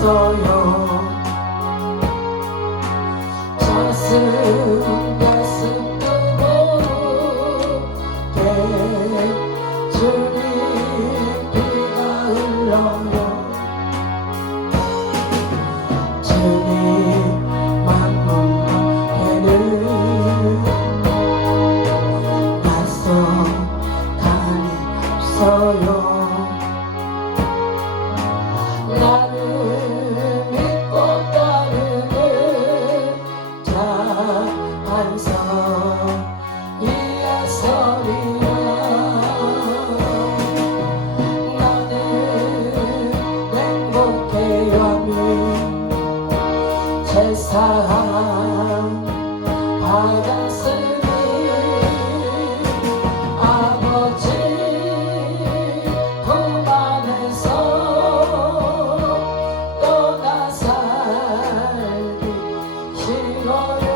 없어요. 가슴 뜨거울게 주님 비가 흘러요. 주님 만물에는 나서간이 없어요. 나를 믿고 따르는 자 반석 예설이야. 나는 행복해야 하니 세상 받았으니 아버지 품 안에서 떠나 살기 싫어요.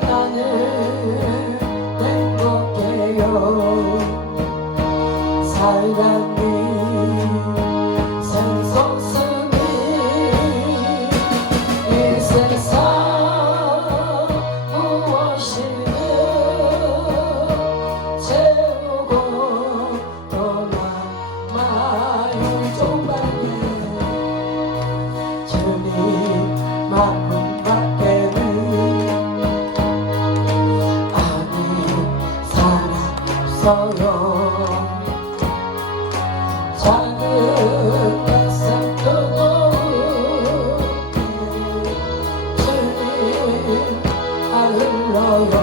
나는 행복해요. 사랑이 샘솟으니 이 세상 무엇이든 채우고 떠나마요. 정말에 주님 마음 밖에는 아니 사랑 없어요. 작은 가슴 뜨거울게 주님 아 흘러요.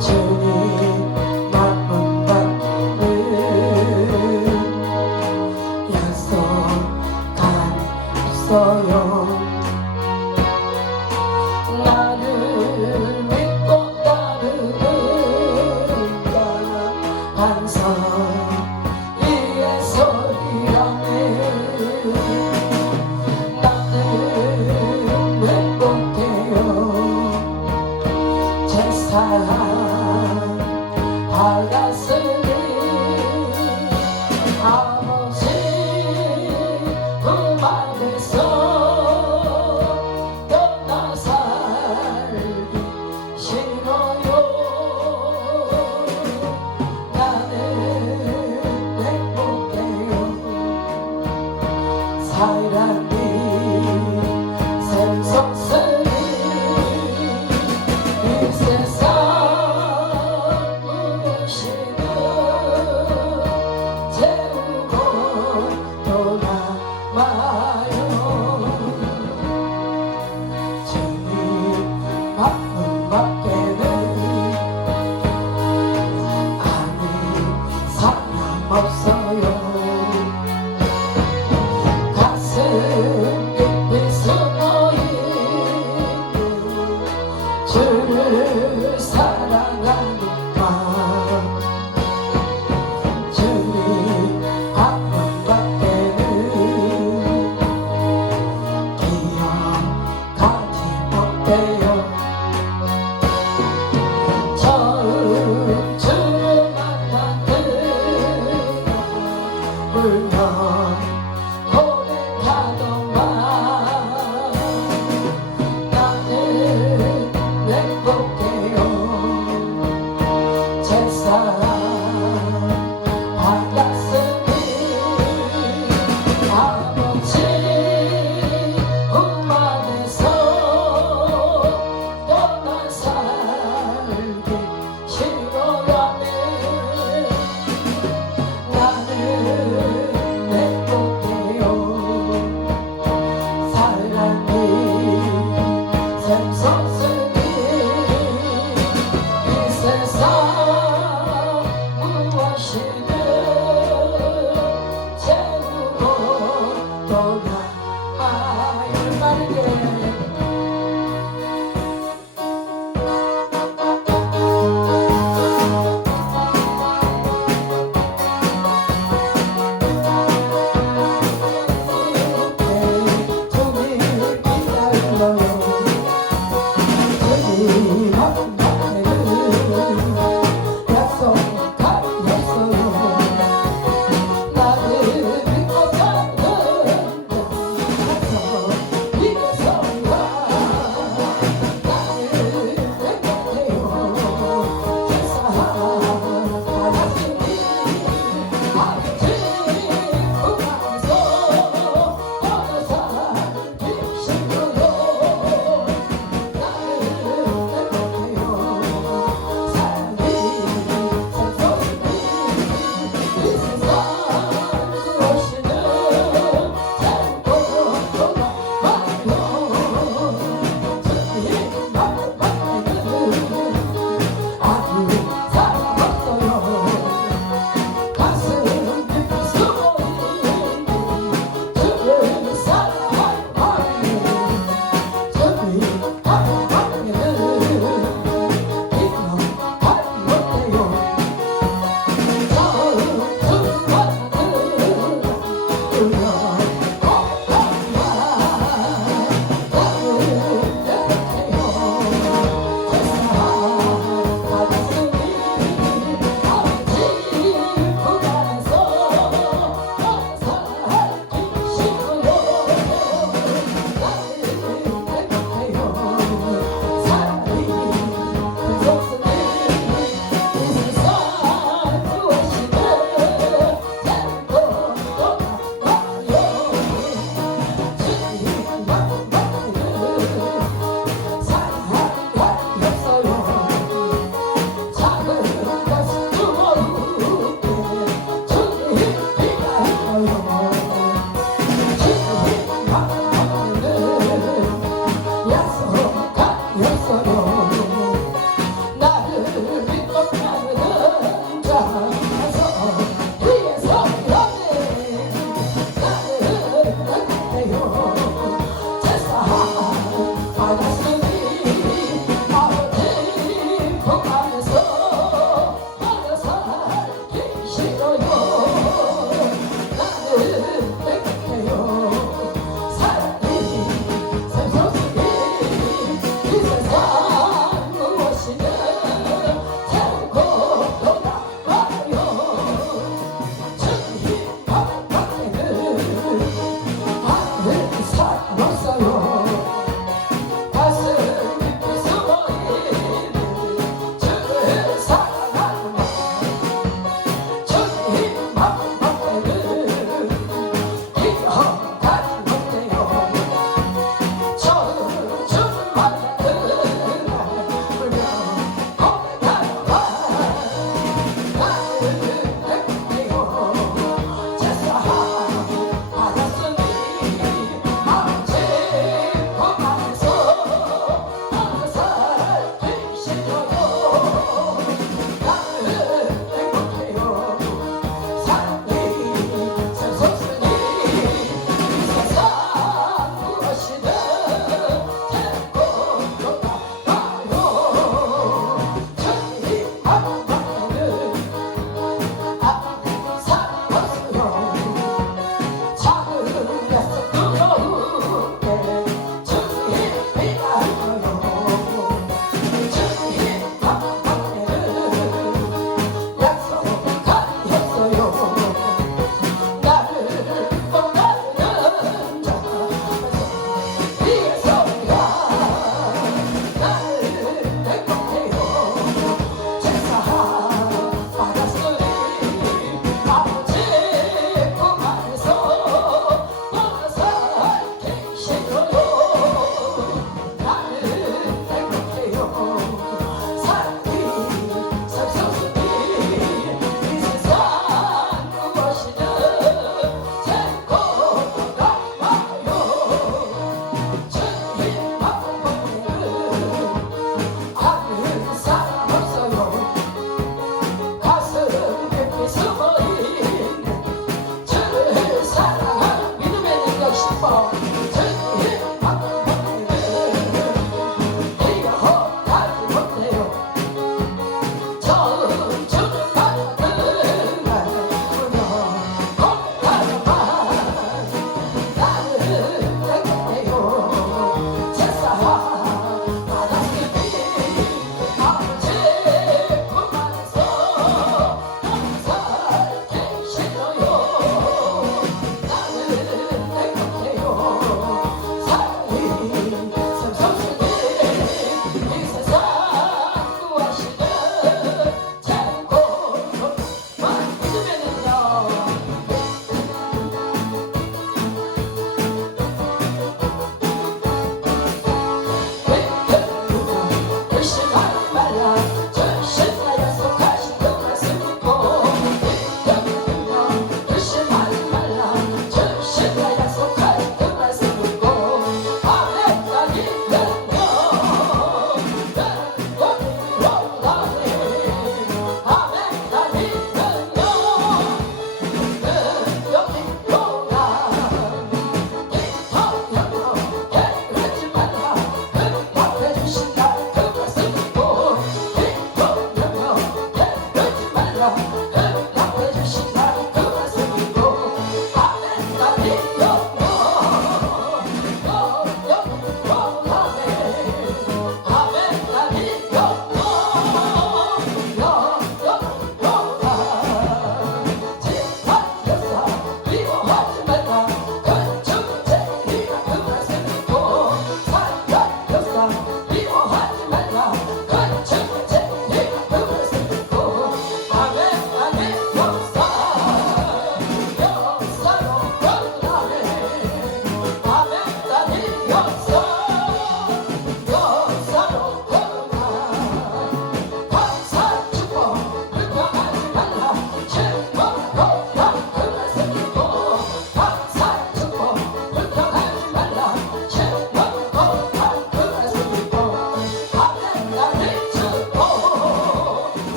주님 마음 밖에는 약속함이 없어요. 나를 믿고 따르는 자 반석 예설이라네. 나는 행복해요. 세상 받았으니 아버지 품 안에서 떠나 살기 싫어요. 나는 행복해요. 사랑이 샘솟으니 이 세상 무엇이든 채우고 떠나마요. 주님 마음 밖에는 아니 사랑 없어요. 가슴 깊이 숨어있는 주를 사랑하는 마음. 주님 마음 밖에는 기억하지 못해요. 처음 주를 만난 그날 울며 고백하던만 나는 행복해요. 세상 받았으니 아버지 품 안에서 떠나 살기 싫어하네. 나는 행복해요. 사랑이 샘솟으니 이 세상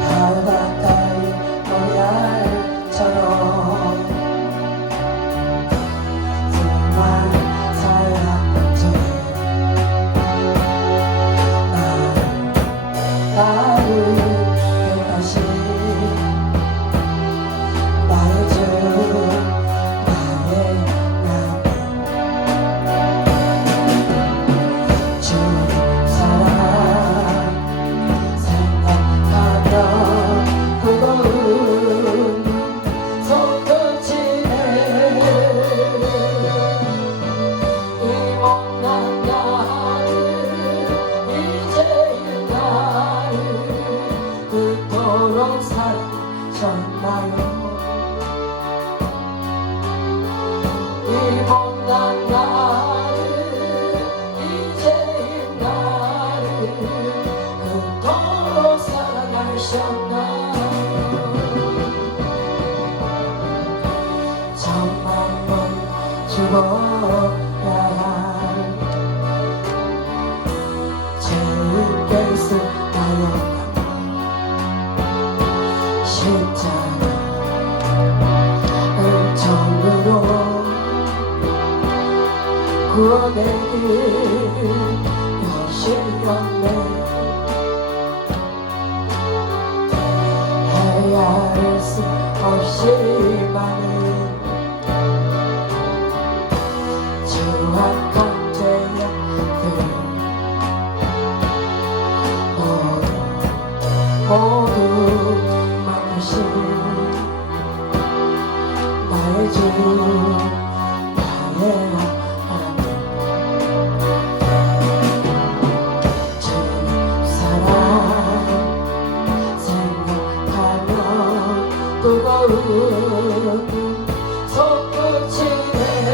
바닷가의 모래알처럼 정말 사랑해 나를 다시 나의 주 나의 나비 주 사랑 생각하면 뜨거운 손끝이네 이 못난 나를 이제는 나를 그토록 사랑하셨나요 이 못난 나를 이제는 나를 그토록 사랑하셨나요 천만번 죽어야 할 죄인께 쓰나요 십자가 은총으로 구원의 여신이었네 헤아릴 수 없이 많은 추악한 죄악들 모두 막으신 나의 주 나의 하나님 주님 사랑 생각하면 뜨거운 손끝이네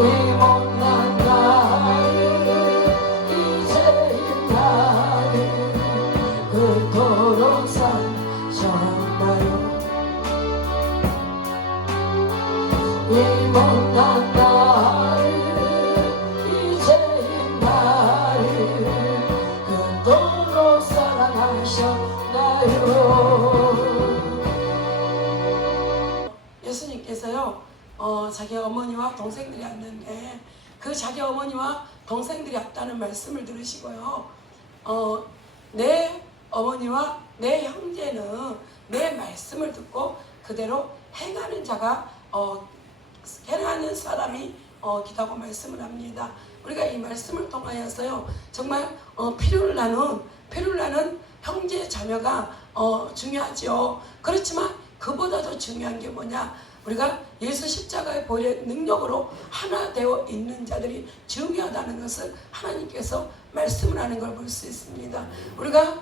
이 못난 나를 이제는 나를 그토록 사셨나요 이 못난 나를 이제는 나를 그토록 사랑하셨나요 예수님께서요 자기 어머니와 동생들이 왔는데 그 자기 어머니와 동생들이 왔다는 말씀을 들으시고요 내 어머니와 내 형제는 내 말씀을 듣고 그대로 행하는 자가 행하는 사람이 기다고 말씀을 합니다. 우리가 이 말씀을 통하여서요 정말 피를 나는 형제 자매가 중요하죠. 그렇지만 그보다 더 중요한 게 뭐냐, 우리가 예수 십자가의 보혈의 능력으로 하나 되어 있는 자들이 중요하다는 것을 하나님께서 말씀을 하는 걸 볼 수 있습니다. 우리가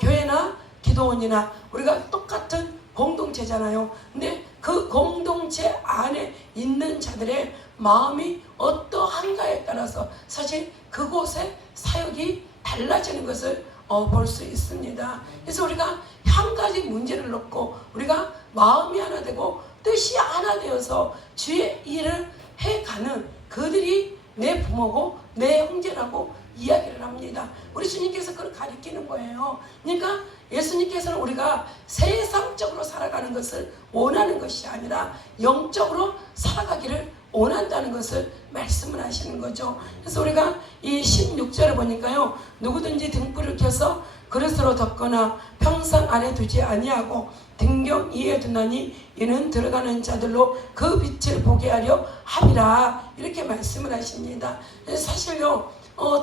교회나 기도원이나 우리가 똑같은 공동체잖아요. 근데 그 공동체 안에 있는 자들의 마음이 어떠한가에 따라서 사실 그곳의 사역이 달라지는 것을 볼 수 있습니다. 그래서 우리가 한 가지 문제를 놓고 우리가 마음이 하나 되고 뜻이 하나 되어서 주의 일을 해가는 그들이 내 부모고 내 형제라고 이야기를 합니다. 우리 주님께서 그걸 가리키는 거예요. 그러니까 예수님께서는 우리가 세상적으로 살아가는 것을 원하는 것이 아니라 영적으로 살아가기를 원한다는 것을 말씀을 하시는 거죠. 그래서 우리가 이 16절을 보니까요, 누구든지 등불을 켜서 그릇으로 덮거나 평상 안에 두지 아니하고 등경 위에 두나니 이는 들어가는 자들로 그 빛을 보게 하려 함이라, 이렇게 말씀을 하십니다. 사실요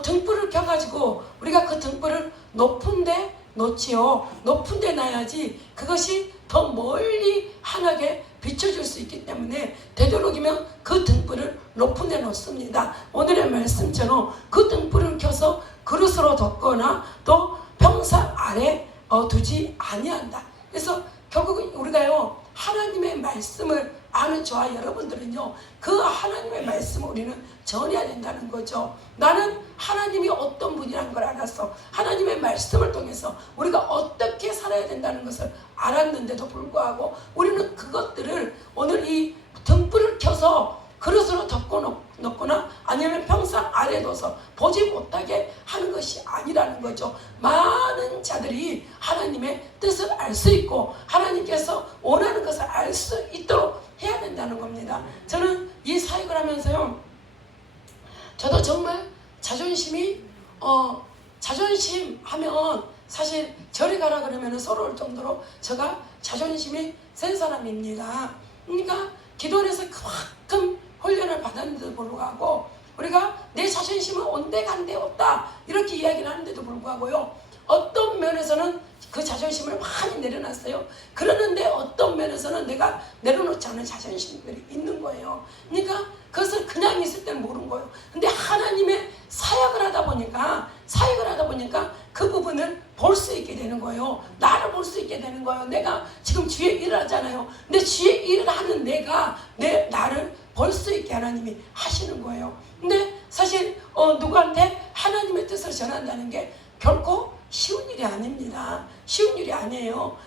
등불을 켜가지고 우리가 그 등불을 높은데 놓지요. 높은데 놔야지 그것이 더 멀리 환하게 비춰줄 수 있기 때문에 되도록이면 그 등불을 높은데 놓습니다. 오늘의 말씀처럼 그 등불을 켜서 그릇으로 덮거나 또 평상 아래 두지 아니한다. 그래서 결국은 우리가요 하나님의 말씀을 아는 저와 여러분들은요 그 하나님의 말씀을 우리는 전해야 된다는 거죠. 나는 하나님이 어떤 분이라는 걸 알았어. 하나님의 말씀을 통해서 우리가 어떻게 살아야 된다는 것을 알았는데도 불구하고 우리는 그것들을 오늘 이 등불을 켜서 그릇으로 덮고 놓거나 아니면 것이요 많은 자들이 하나님의 뜻을 알 수 있고 하나님께서 원하는 것을 알 수 있도록 해야 된다는 겁니다. 저는 이 사역을 하면서요, 저도 정말 자존심 하면 사실 저리 가라 그러면 서러울 정도로 제가 자존심이 센 사람입니다. 그러니까 기도원에서 그만큼 훈련을 받았는데도 불구하고 우리가 내 자존심은 온데간데 없다 이렇게 이야기를 하는데도 불구하고요, 어떤 면에서는 그 자존심을 많이 내려놨어요. 그러는데 어떤 면에서는 내가 내려놓지 않은 자존심들이 있는 거예요. 그러니까 그것을 그냥 있을 때는 모르는 거예요. 근데 하나님의 사역을 하다 보니까 그 부분을 볼 수 있게 되는 거예요. 나를 볼 수 있게 되는 거예요. 내가 지금 주의 일을 하잖아요. 근데 주의 일을 하는 내가 나를 볼 수 있게 하나님이 하시는 거예요. 근데 사실 누구한테 하나님의 뜻을 전한다는 게 결코 쉬운 일이 아닙니다. 쉬운 일이 아니에요.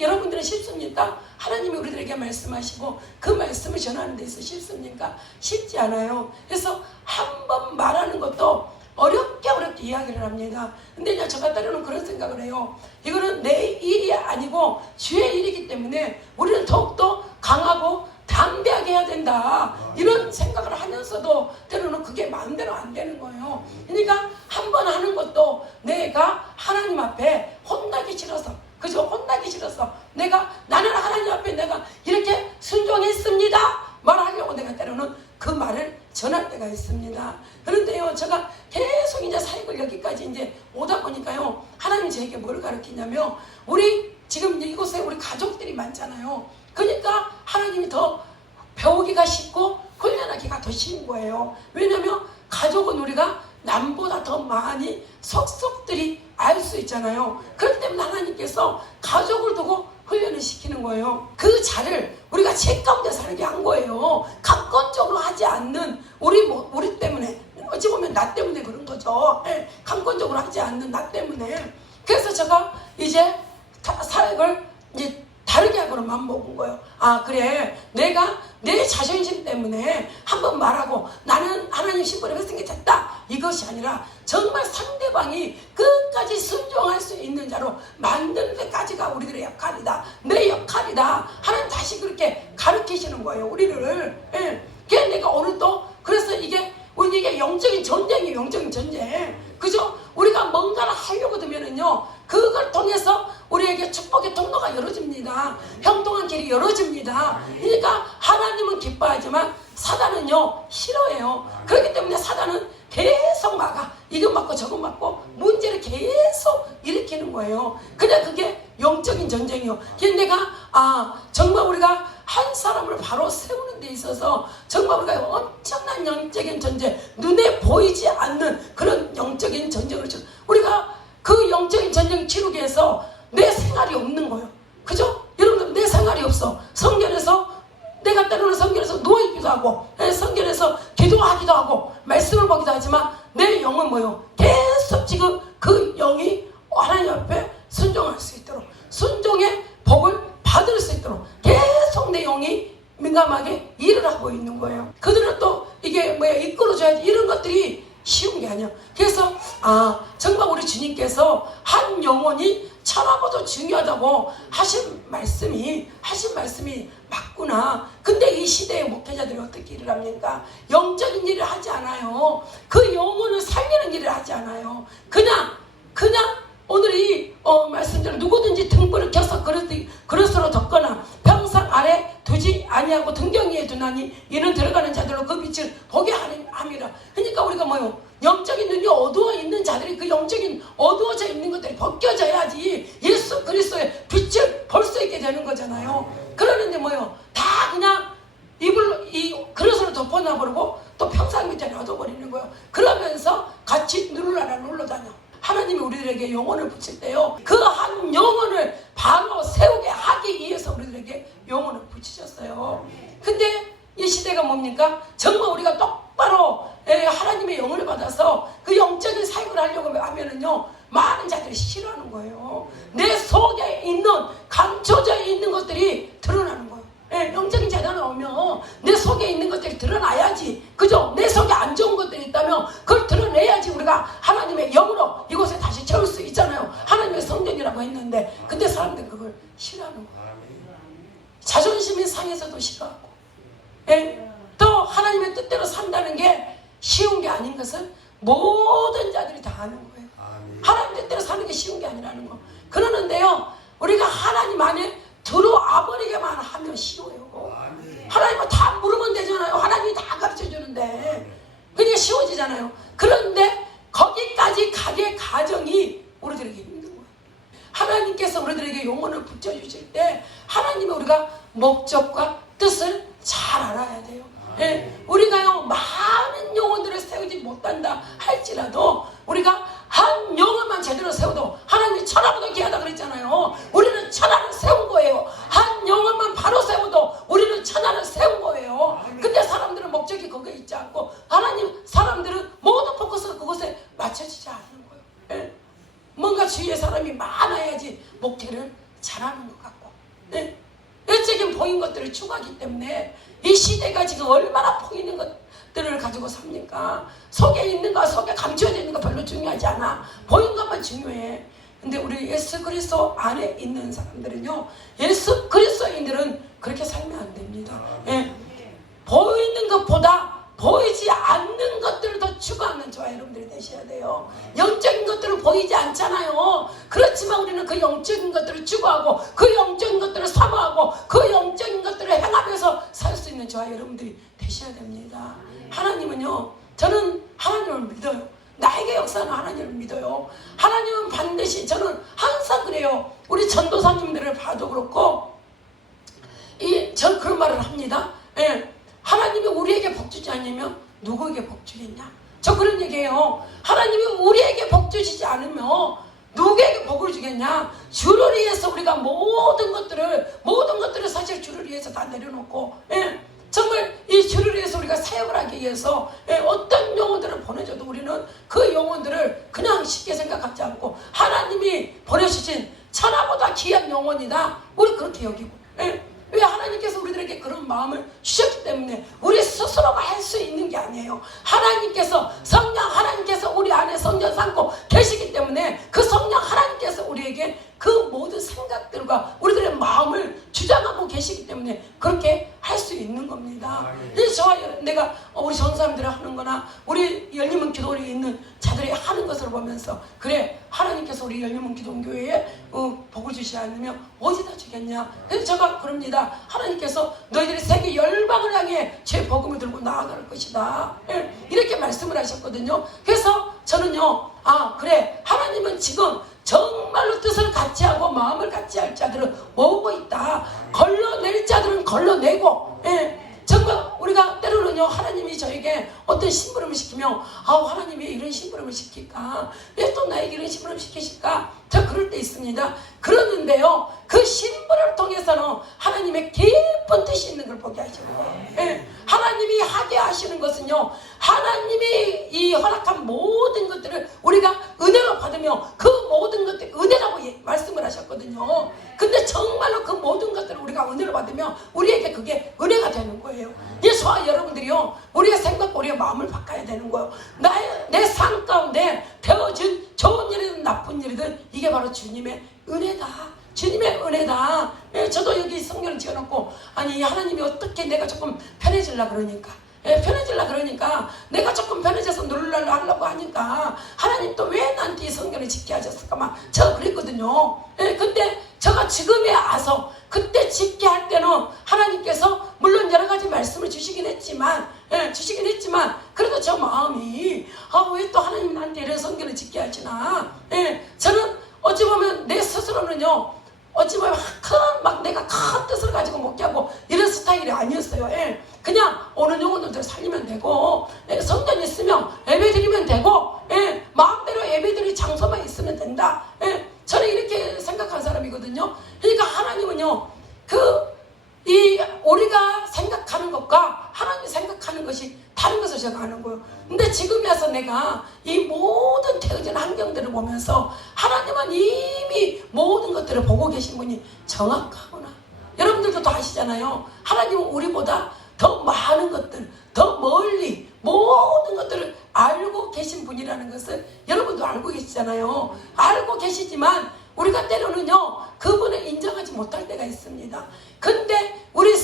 여러분들은 쉽습니까? 하나님이 우리들에게 말씀하시고 그 말씀을 전하는 데 있어 쉽습니까? 쉽지 않아요. 그래서 한 번 말하는 것도 어렵게 이야기를 합니다. 근데 저 같은 그런 생각을 해요. 이거는 내 일이 아니고 주의 일이기 때문에 우리는 더욱더 강하고 담대하게 해야 된다 이런 생각을 하면서도 때로는 그게 마음대로 안 되는 거예요. 그러니까 한 번 하는 것도 내가 하나님 앞에 혼나기 싫어서, 그죠? 혼나기 싫어서 나는 하나님 앞에 내가 이렇게 순종했습니다 말하려고 내가 때로는 그 말을 전할 때가 있습니다. 그런데요, 제가 계속 이제 사역을 여기까지 이제 오다 보니까요, 하나님이 저에게 뭘 가르치냐면, 우리 지금 이곳에 우리 가족들이 많잖아요. 그러니까 하나님이 더 배우기가 쉽고 훈련하기가 더 쉬운 거예요. 왜냐하면 가족은 우리가 남보다 더 많이 속속들이 알 수 있잖아요. 그렇기 때문에 하나님께서 가족을 두고 훈련을 시키는 거예요. 그 자를 우리가 제 가운데 살게 한 거예요. 강권적으로 하지 않는 우리 때문에, 어찌 보면 나 때문에 그런 거죠. 강권적으로 하지 않는 나 때문에. 그래서 제가 이제 사역을 이제 다르게 하고는 맘먹은 거예요. 아, 그래, 내가 내 자존심 때문에 한번 말하고 나는 하나님 신분에 회생이 됐다 이것이 아니라 정말 상대방이 끝까지 순종할 수 있는 자로 만드는 데까지가 우리들의 역할이다, 내 역할이다. 하나님 다시 그렇게 가르치시는 거예요, 우리를. 그래서 내가 오늘도, 그래서 이게 영적인 전쟁이에요. 영적인 전쟁, 그죠? 우리가 뭔가를 하려고 들면은요, 그걸 통해서 우리에게 축복의 통로가 열어집니다. 형통한 길이 열어집니다. 그러니까 하나님은 기뻐하지만 사단은요 싫어해요. 그렇기 때문에 사단은 계속 막아, 이거 막고 저거 막고 문제를 계속 일으키는 거예요. 그냥 그게 영적인 전쟁이요. 그래서 내가 정말 우리가 한 사람을 바로 세우는 데 있어서 정말 우리가 엄청난 영적인 전쟁, 눈에 보이지 않는 그런 영적인 전쟁을 우리가 그 영적인 전쟁 치르기 위해서 내 생활이 없는 거예요. 그죠? 여러분들, 내 생활이 없어. 성전에서 내가 때로는 성전에서 누워있기도 하고, 성전에서 기도하기도 하고 말씀을 보기도 하지만 내 영은 뭐요? 계속 지금 그 영이 하나님 앞에 순종할 수 있도록, 순종의 복을 받을 수 있도록 계속 내 영이 민감하게 일을 하고 있는 거예요. 그들은 또 이게 이끌어줘야지, 이런 것들이 쉬운 게 아니야. 그래서 정말 우리 주님께서 한 영혼이 천하보다 중요하다고 하신 말씀이 맞구나. 근데 이 시대의 목회자들이 어떻게 일을 합니까? 영적인 일을 하지 않아요. 그 영혼을 살리는 일을 하지 않아요. 그냥 오늘 이 말씀대로 누구든지 등불을 켜서 그릇으로 덮거나 평상 아래 두지 아니하고 등경 위에 두나니 이는 들어가는 자들로 그 빛을 보게 함이라. 그러니까 우리가 영적인 눈이 어두워 있는 자들이 그 영적인 어두워져 있는 것들이 벗겨져야지 예수 그리스도의 빛을 볼 수 있게 되는 거잖아요. 그러는데 다 그냥 이 그릇으로 덮어놔버리고 또 평상 밑에 놔둬버리는 거예요. 그러면서 같이 눌러다녀. 하나님이 우리들에게 영혼을 붙일 때요, 그 한 영혼을 바로 세우게 하기 위해서 우리들에게 영혼을 붙이셨어요. 근데 이 시대가 뭡니까? 정말 우리가 똑바로 하나님의 영혼을 받아서 그 영적인 사역을 하려고 하면은요, 많은 자들이 싫어하는 거예요. 내 속에 있는, 감춰져 있는 것들이 드러나는 거예요. 영적인 재단에 오면 내 속에 있는 것들이 드러나야지, 그죠? 내 속에 안 좋은 것들이 있다면 그걸 드러내야지 우리가 하나님의 영으로 이곳에 다시 자존심이 상해서도 싫어하고, 예? 또 하나님의 뜻대로 산다는 게 쉬운 게 아닌 것을 모든 자들이 다 아는 거예요. 하나님 뜻대로 사는 게 쉬운 게 아니라는 거. 그러는데요, 우리가 하나님 안에 들어와 버리게만 하면 쉬워요. 하나님은 다 물으면 되잖아요. 하나님이 다 가르쳐 주는데 그게 쉬워지잖아요. 그런데 거기까지 가게 과정이 우리들에게 힘든 거예요. 하나님께서 우리들에게 영혼을 붙여주실 때 하나님의 우리가 목적과 뜻을 잘 알아야 돼요. 예, 우리가요 많은 영혼들을 세우지 못한다 할지라도 우리가 한 영혼만 제대로 세워도 하나님이 천하보다 귀하다 그랬잖아요. 우리는 천하를 세운 거예요. 한 영혼만 바로 세워도 우리는 천하를 세운 거예요. 근데 사람들은 목적이 거기에 있지 않고 하나님 사람들은 모든 포커스가 그곳에 맞춰지지 않는 거예요. 예? 뭔가 주위에 사람이 많아야지 목회를 잘하는 것 같고, 예? 외적인 보인 것들을 추구하기 때문에 이 시대가 지금 얼마나 보이는 것들을 가지고 삽니까? 속에 있는 거, 속에 감추어져 있는 거 별로 중요하지 않아. 보이는 것만 중요해. 근데 우리 예수 그리스도 안에 있는 사람들은요, 예수 그리스도인들은 그렇게 살면 안 됩니다. 예. 보이는 것보다 보이지 않는 것들을 더 추구하는 저와 여러분들이 되셔야 돼요. 영적인 것들은 보이지 않잖아요. 그렇지만 우리는 그 영적인 것들을 추구하고 그 영적인 것들을 사모하고 그 영적인 것들을 행하면서 살 수 있는 저와 여러분들이 되셔야 됩니다. 하나님은요, 저는 하나님을 믿어요. 나에게 역사하는 하나님을 믿어요. 하나님은 반드시, 저는 항상 그래요. 우리 전도사님들을 봐도 그렇고 저 그런 말을 합니다. 예. 하나님이 우리에게 복 주지 않으면 누구에게 복 주겠냐? 저 그런 얘기해요. 하나님이 우리에게 복 주시지 않으면 누구에게 복을 주겠냐? 주를 위해서 우리가 모든 것들을 사실 주를 위해서 다 내려놓고, 예, 정말 이 주를 위해서 우리가 사역을 하기 위해서, 예, 어떤 영혼들을 보내줘도 우리는 그 영혼들을 그냥 쉽게 생각하지 않고 하나님이 보내주신 천하보다 귀한 영혼이다, 우리 그렇게 여기고, 예. 왜? 하나님께서 우리들에게 그런 마음을 주셨기 때문에 우리 스스로가 할 수 있는 게 아니에요. 하나님께서, 성령 하나님께서 우리 안에 성전 삼고 계시기 때문에 그 성령 하나님께서 우리에게 그 모든 생각들과 우리들의 마음을 주장하고 계시기 때문에 그렇게 할 수 있는 겁니다. 저와 내가 우리 전사님들이 하는 거나 우리 열림은 기도원에 있는 자들이 하는 것을 보면서, 그래, 하나님께서 우리 열림은 기도교회에 복을 주시지 않으면 어디다 주겠냐? 그래서 제가 그럽니다. 하나님께서 너희들이 세계 열방을 향해 제 복음을 들고 나아갈 것이다, 예, 이렇게 말씀을 하셨거든요. 그래서 저는요, 아, 그래, 하나님은 지금 정말로 뜻을 같이 하고 마음을 같이 할 자들은 모으고 있다. 걸러낼 자들은 걸러내고, 예, 정말 우리가 때로는요, 하나님이 저에게 어떤 심부름을 시키면, 아우, 하나님이 이런 심부름을 시킬까? 왜 또 나에게 이런 심부름을 시키실까? 저 그럴 때 있습니다. 그러는데요, 그 심부름을 통해서는 하나님의 깊은 뜻이 있는 걸 보게 하시는 거예요. 예, 하나님이 하게 하시는 것은요, 하나님이 이 허락한 모든 것들을 우리가 은혜로 받으며 그 모든 것들 은혜라고 말씀을 하셨거든요. 근데 정말로 그 모든 것들을 우리가 은혜로 받으면 우리에게 그게 은혜가 되는 거예요. 저와 여러분들이요, 우리의 생각과 우리의 마음을 바꿔야 되는 거예요. 내 삶 가운데 되어진 좋은 일이든 나쁜 일이든 이게 바로 주님의 은혜다. 주님의 은혜다. 예, 저도 여기 성경을 지어놓고, 아니 하나님이 어떻게 내가 조금 편해질라 그러니까, 예, 편해질라 그러니까 내가 조금 편해져서 누르려고 하려고 하니까 하나님 또 왜 나한테 이 성경을 짓게 하셨을까 막 제가 그랬거든요. 예, 근데 제가 지금에 와서 그때 짓게 할 때는 하나님께서 물론 여러 가지 말씀을 주시긴 했지만, 예, 그래도 저 마음이, 아, 왜 또 하나님 나한테 이런 성경을 짓게 하시나, 예, 저는 어찌 보면 내 스스로는요, 어찌 보면 내가 큰 뜻을 가지고 목회하고 이런 스타일이 아니었어요. 예. 그냥 오는 영혼들 살리면 되고, 예, 성전 있으면 예배 드리면 되고, 예, 마음대로 예배 드릴 장소만 있으면 된다. 예, 저는 이렇게 생각한 사람이거든요. 그러니까 하나님은요, 우리가 생각하는 것과 하나님이 생각하는 것이 다른 것을 제가 아는 거예요. 근데 지금 와서 내가 이 모든 태어진 환경들을 보면서 하나님은 이미 모든 것들을 보고 계신 분이 정확하구나. 여러분들도 다 아시잖아요. 하나님은 우리보다 더 많은 것들, 더 멀리 모든 것들을 알고 계신 분이라는 것을 여러분도 알고 계시잖아요. 알고 계시지만 우리가 때로는요, 그분을 인정하지 못할 때가 있습니다. 근데 우리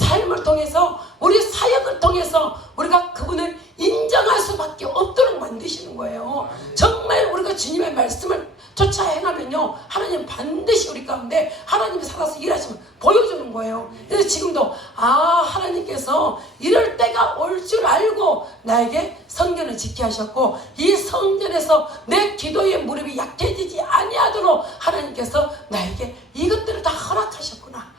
만드시는 거예요. 정말 우리가 주님의 말씀을 쫓아 행하면요, 하나님 반드시 우리 가운데 하나님이 살아서 일하시면 보여주는 거예요. 그래서 지금도 하나님께서 이럴 때가 올 줄 알고 나에게 성전을 지켜 하셨고, 이 성전에서 내 기도의 무릎이 약해지지 아니하도록 하나님께서 나에게 이것들을 다 허락하셨구나.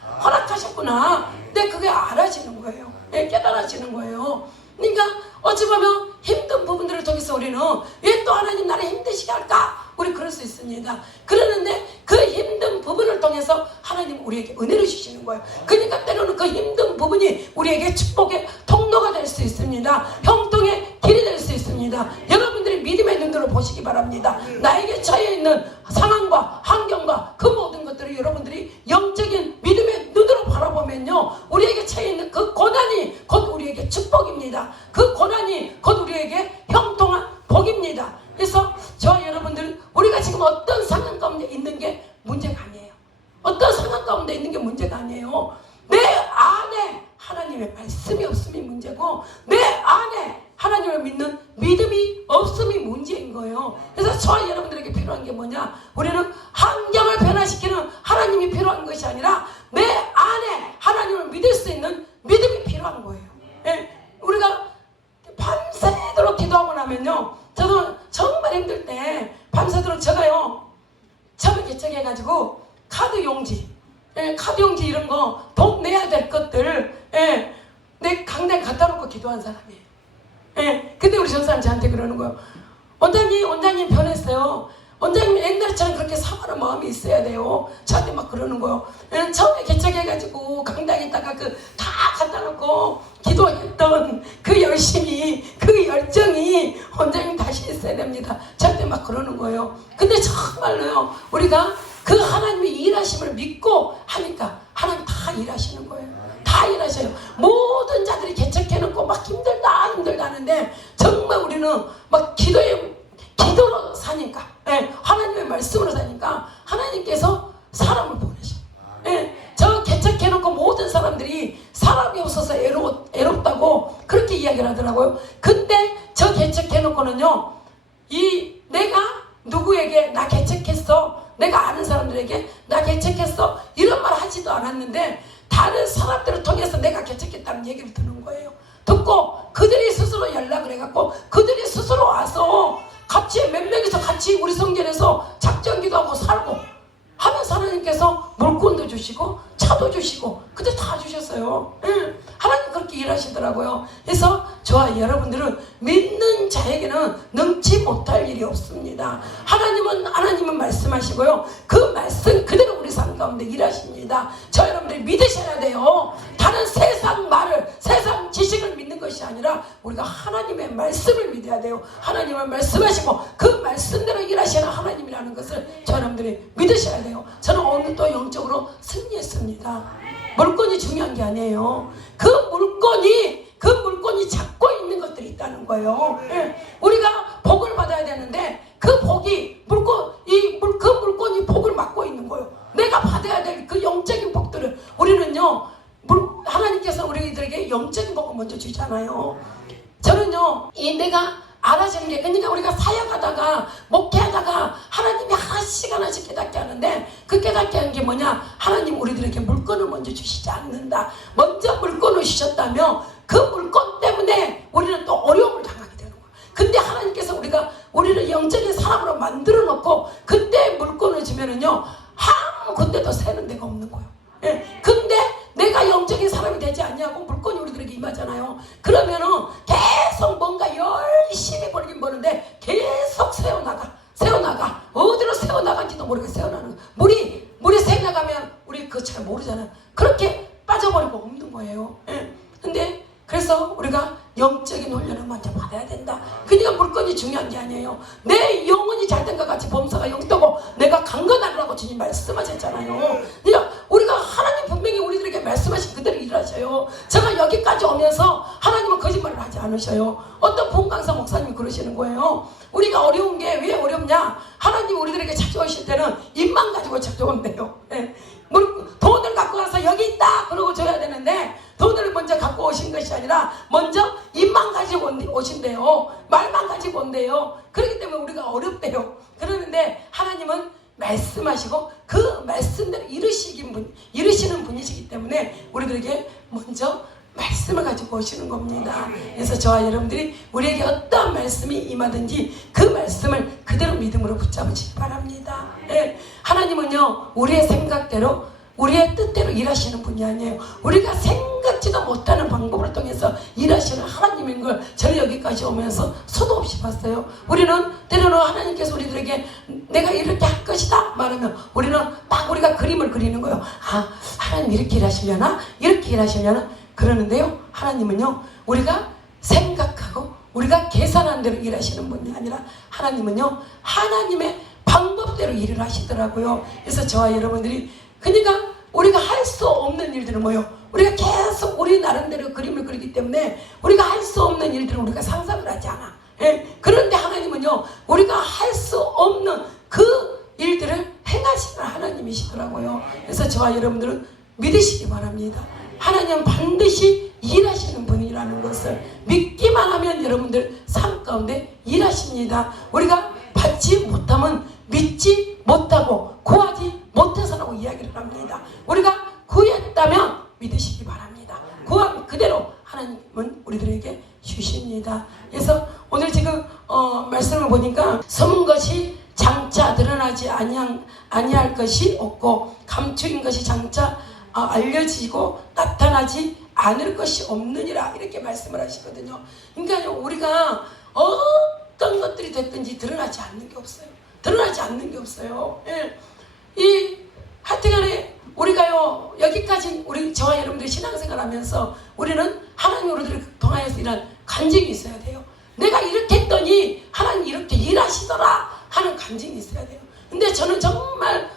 근데 그게 알아지는 거예요. 깨달아지는 거예요. 그러니까 어찌 보면 힘든 부분들을 통해서 우리는 왜 또 하나님 나를 힘드시게 할까? 우리 그럴 수 있습니다. 그러는데 그 힘든 부분을 통해서 하나님 우리에게 은혜를 주시는 거예요. 그러니까 때로는 그 힘든 부분이 우리에게 축복의 통로가 될 수 있습니다. 형통의 길이 될 수 있습니다. 여러분들이 믿음의 눈으로 보시기 바랍니다. 나에게 처해 있는 상황과 환경과 그 모든 것들을 여러분들이 영적인 믿음의 눈으로 바라보면요, 우리에게 처해 있는 그 고난이 곧 우리에게 축복입니다. 그 고난이 곧 우리에게 형통한 복입니다. 그래서 저와 여러분들, 우리가 지금 어떤 상황 가운데 있는 게 문제가 아니에요. 어떤 상황 가운데 있는 게 문제가 아니에요. 내 안에 하나님의 말씀이 없음이 문제고, 내 안에 하나님을 믿는 믿음이 없음이 문제인 거예요. 그래서 저와 여러분들에게 필요한 게 뭐냐? 우리는 환경을 변화시키는 하나님이 필요한 것이 아니라 내 안에 하나님을 믿을 수 있는 믿음이 필요한 거예요. 우리가 밤새도록 기도하고 나면요, 저도 정말 힘들 때 밤새도록 제가요, 처음에 개척해가지고 카드 용지 이런 거 돈 내야 될 것들 내 강당에 갖다 놓고 기도한 사람이에요. 근데 우리 전사님 저한테 그러는 거예요. 원장님 변했어요. 원장님 옛날처럼 그렇게 사모하는 마음이 있어야 돼요. 저한테 막 그러는 거예요. 처음에 개척해가지고 강당에다가 다 갖다 놓고 기도했던 그 열심이, 그 열정이 원장님 다시 있어야 됩니다. 저한테 막 그러는 거예요. 근데 정말로요, 우리가 그 하나님의 일하심을 믿고 하니까 하나님 다 일하시는 거예요. 다 일하셔요. 모든 자들이 개척해놓고 막 힘들다 하는데 정말 우리는 막 기도로 사니까, 하나님의 말씀으로 사니까 하나님께서 사람을 보내셔. 저 개척해놓고 모든 사람들이 사람이 없어서 애롭다고 그렇게 이야기를 하더라고요. 근데 저 개척해놓고는요, 내가 누구에게 나 개척했어, 내가 아는 사람들에게 나 개척했어 이런 말 하지도 않았는데 다른 사람들을 통해서 내가 개척했다는 얘기를 듣는 거예요. 듣고 그들이 스스로 연락을 해갖고 그들이 스스로 와서 같이 몇 명이서 같이 우리 성전에서 작전기도 하고 살고 하면서 하나님께서 물건도 주시고 차도 주시고 그때 다 주셨어요. 하나님 그렇게 일하시더라고요. 그래서 저와 여러분들은 믿는 자에게는 능치 못할 일이 없습니다. 하나님은 말씀하시고요, 그 말씀 그대로 우리 삶 가운데 일하십니다. 저 여러분들이 믿으셔야 돼요. 다른 세상 말을, 세상 지식을 믿는 것이 아니라 우리가 하나님의 말씀을 믿어야 돼요. 하나님은 말씀하시고 그 말씀대로 일하시는 하나님이라는 것을 저 여러분들이 믿으셔야 돼요. 저는 오늘 또 영적으로 승리했습니다. 물건이 중요한 게 아니에요. 그 물건이 잡고 있는 것들이 있다는 거예요. 우리가 복을 받아야 되는데 그 복이 그 물건이 복을 맡고 있는 거예요. 내가 받아야 될 그 영적인 복들을 우리는요, 하나님께서 우리들에게 영적인 복을 먼저 주잖아요. 저는요, 내가 알아지는 게, 그러니까 우리가 사역하다가 목회하다가 하나님이 하나씩 하나씩 깨닫게 하는데, 그 깨닫게 하는 게 뭐냐? 하나님 우리들에게 물건을 먼저 주시지 않는다. 먼저 물건을 주셨다면 그 물건 때문에 우리는 또 어려움을 당하게 되는 거야. 근데 하나님께서 우리를 영적인 사람으로 만들어 놓고 그때 물건을 주면은요, 근데도 새는 데가 없는 거예요. 근데 내가 영적인 사람이 되지 않냐고 물건이 우리들에게 임하잖아요. 그러면은 계속 뭔가 열심히 벌긴 버는데 계속 세워나가 어디로 세워나간지도 모르게 세워나는 거예요. 물이 새나가면 우리 그거 잘 모르잖아요. 그렇게 빠져버리고 없는 거예요. 근데 그래서 우리가 영적인 훈련을 먼저 받아야 된다. 그러니까 물건이 중요한 게 아니에요. 내 영혼이 잘된 것 같이 범사가 영떠고 내가 강건하라고 주님 말씀하셨잖아요. 그러니까 우리가 하나님 분명히 우리들에게 말씀하신 그대로 일하셔요. 제가 여기까지 오면서 하나님은 거짓말을 하지 않으셔요. 어떤 본강사 목사님이 그러시는 거예요. 우리가 어려운 게 왜 어렵냐? 하나님 우리들에게 찾아오실 때는 입만 가지고 찾아온대요. 돈을 갖고 가서 여기 있다 그러고 줘야 되는데 돈을 먼저 갖고 오신 것이 아니라 먼저 입만 가지고 오신대요. 말만 가지고 온대요. 그렇기 때문에 우리가 어렵대요. 그러는데 하나님은 말씀하시고 그 말씀대로 이루시는 분이시기 때문에 우리들에게 먼저 말씀을 가지고 오시는 겁니다. 그래서 저와 여러분들이 우리에게 어떠한 말씀이 임하든지 그 말씀을 그대로 믿음으로 붙잡으시기 바랍니다. 예. 하나님은요, 우리의 생각대로 우리의 뜻대로 일하시는 분이 아니에요. 우리가 생각지도 못하는 방법을 통해서 일하시는 하나님인 걸 저는 여기까지 오면서 수도 없이 봤어요. 우리는 때로는 하나님께서 우리들에게 내가 이렇게 할 것이다 말하면 우리는 막 우리가 그림을 그리는 거예요. 아, 하나님 이렇게 일하시려나? 이렇게 일하시려나? 그러는데요, 하나님은요, 우리가 생각하고 우리가 계산한 대로 일하시는 분이 아니라 하나님은요, 하나님의 방법대로 일을 하시더라고요. 그래서 저와 여러분들이 그러니까 우리가 할 수 없는 일들은 뭐예요? 우리가 계속 우리 나름대로 그림을 그리기 때문에 우리가 할 수 없는 일들은 우리가 상상을 하지 않아. 예? 그런데 하나님은요, 우리가 할 수 없는 그 일들을 행하시는 하나님이시더라고요. 그래서 저와 여러분들은 믿으시기 바랍니다. 하나님은 반드시 일하시는 분이라는 것을 믿기만 하면 여러분들 삶 가운데 일하십니다. 우리가 받지 못하면 믿지 못하고 구하지 못해서라고 이야기를 합니다. 우리가 구했다면 믿으시기 바랍니다. 구한 그대로 하나님은 우리들에게 주십니다. 그래서 오늘 지금 말씀을 보니까 숨은 것이 장차 드러나지 아니할 것이 없고 감추인 것이 장차 알려지고 나타나지 않을 것이 없느니라, 이렇게 말씀을 하시거든요. 그러니까 우리가 어떤 것들이 됐든지 드러나지 않는 게 없어요. 드러나지 않는 게 없어요. 예. 하여튼간에 우리가요, 여기까지 우리 저와 여러분들이 신앙생활 하면서 우리는 하나님 우리들을 통하여서 이런 간증이 있어야 돼요. 내가 이렇게 했더니 하나님 이렇게 일하시더라 하는 간증이 있어야 돼요. 근데 저는 정말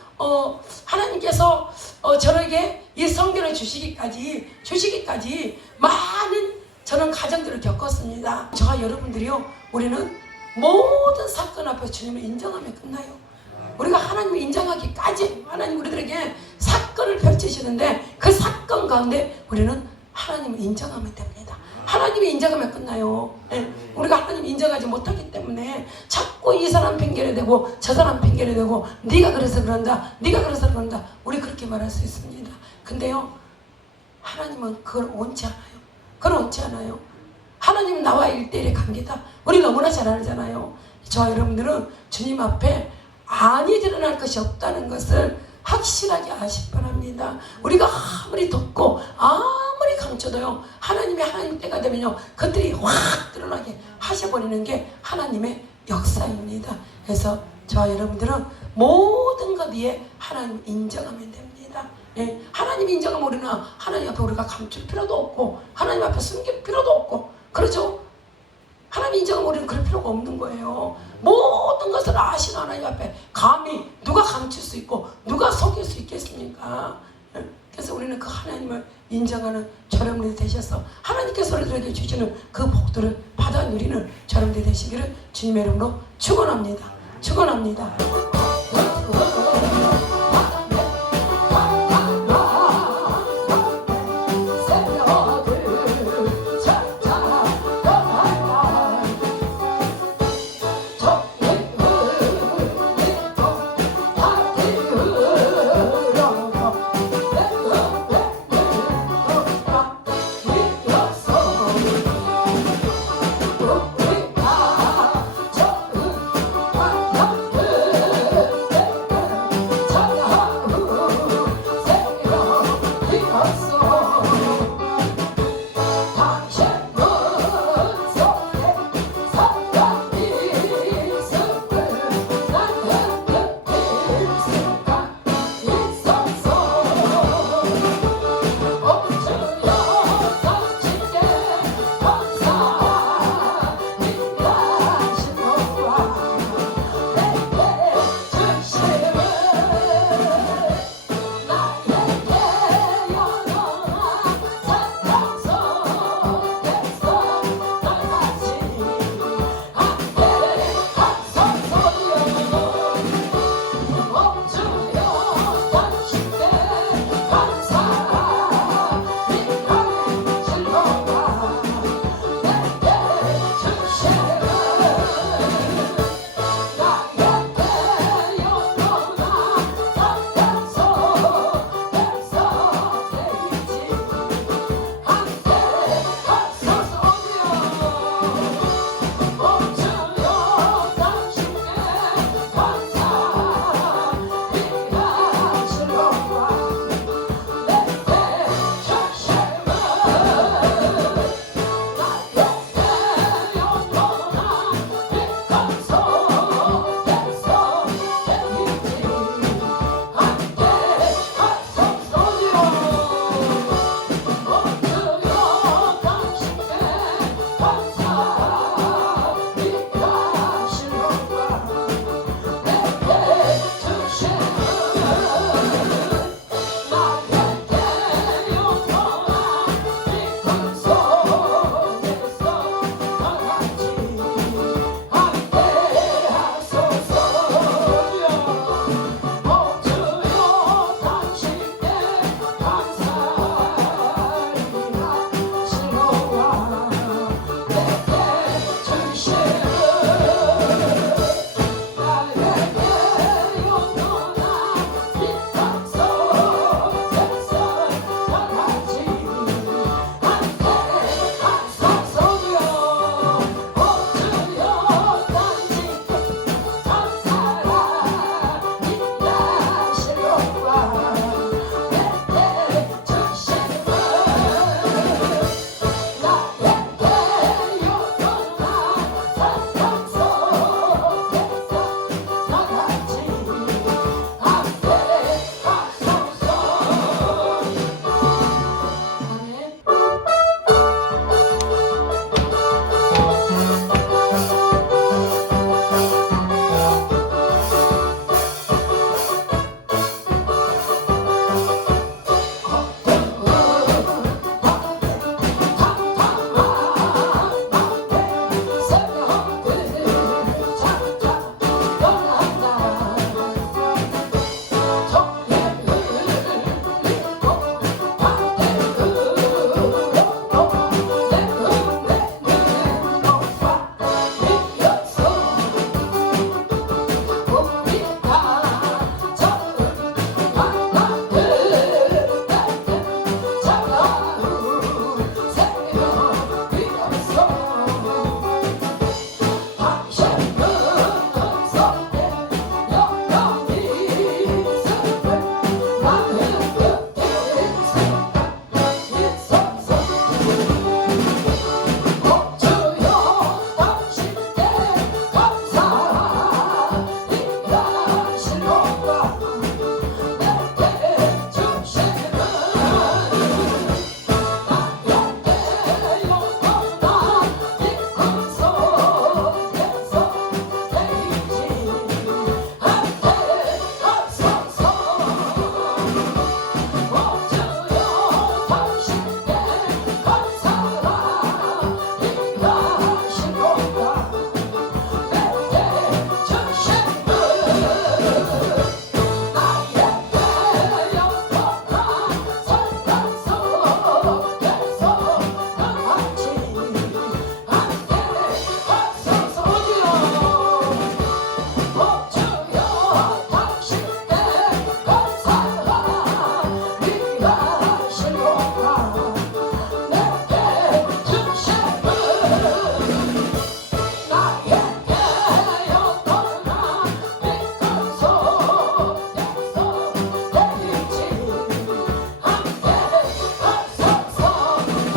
하나님께서 저에게 이 성경을 주시기까지 많은 저는 가정들을 겪었습니다. 저와 여러분들이요, 우리는 모든 사건 앞에 주님을 인정하면 끝나요. 우리가 하나님을 인정하기까지 하나님 우리들에게 사건을 펼치시는데 그 사건 가운데 우리는 하나님을 인정하면 됩니다. 하나님이 인정하면 끝나요. 예. 우리가 하나님 인정하지 못하기 때문에 자꾸 이 사람 핑계를 대고 저 사람 핑계를 대고 네가 그래서 그런다, 네가 그래서 그런다, 우리 그렇게 말할 수 있습니다. 근데요, 하나님은 그걸 원치 않아요. 그걸 원치 않아요. 하나님은 나와 1대1의 관계다. 우리 너무나 잘 알잖아요. 저와 여러분들은 주님 앞에 안이 드러날 것이 없다는 것을 확실하게 아시기 바랍니다. 우리가 아무리 덮고 아무리 감춰도요, 하나님 때가 되면요, 그들이 확 드러나게 하셔버리는 게 하나님의 역사입니다. 그래서 저와 여러분들은 모든 것 위에 하나님 인정하면 됩니다. 예, 하나님 인정하면 우리는 하나님 앞에 우리가 감출 필요도 없고 하나님 앞에 숨길 필요도 없고, 그렇죠? 하나님 인정하면 우리는 그럴 필요가 없는 거예요. 모든 것을 아시는 하나님 앞에 감히 누가 감출 수 있고 누가 속일 수 있겠습니까? 그래서 우리는 그 하나님을 인정하는 여러분들이 되셔서 하나님께서 우리들에게 주시는 그 복들을 받아 누리는 여러분들이 되시기를 주님의 이름으로 축원합니다. 축원합니다.